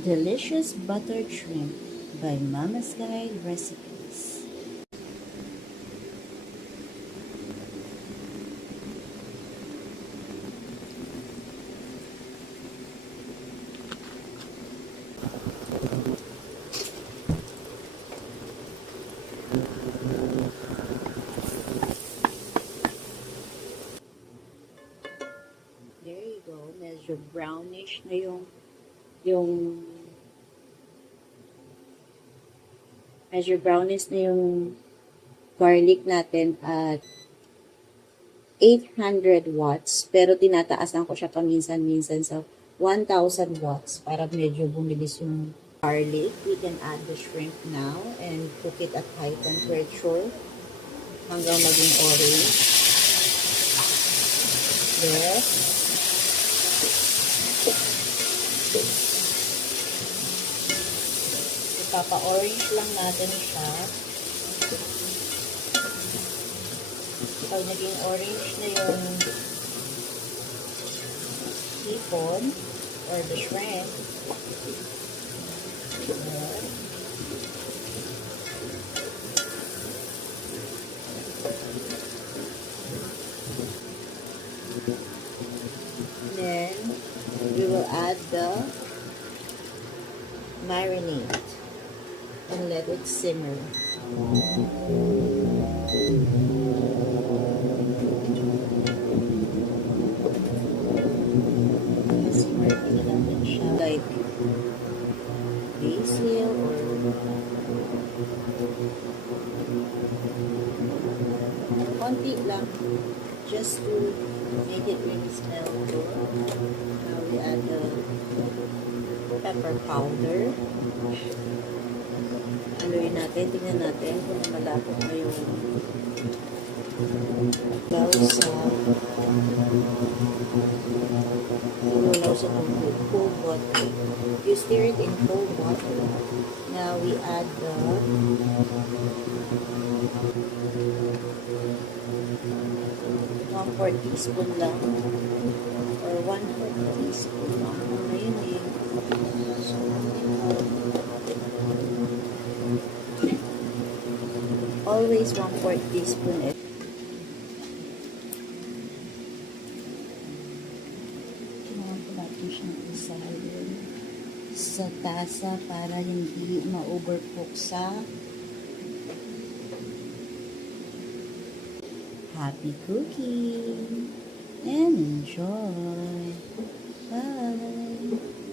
Delicious buttered shrimp by Mama's Guide Recipes. There you go. Medyo brownish na yung medyo brownish na yung garlic natin at 800 watts. Pero tinataasan ko siya paminsan-minsan sa 1000 watts para medyo bumilis yung garlic. We can add the shrimp now and cook it at high temperature hanggang maging orange. Yes. Ipapa-orange lang natin siya. Pag naging orange na yung hipon or the shrimp, then we will add the marinade and let it simmer. Simmer natin siya like basil or konti lang just to make it really smell good. Now we add the pepper powder. Haluin natin, tingnan natin kung malapot na yung lulaw sa cold water. You stir it in cold water. Now we add the 1/4 teaspoon lang or 1/4 teaspoon lang. Ngayon eh. So, always 1/4 teaspoon eh. Kailangan ko natin siyang isalin sa tasa para hindi ma-overcook sa happy cooking and enjoy. Bye!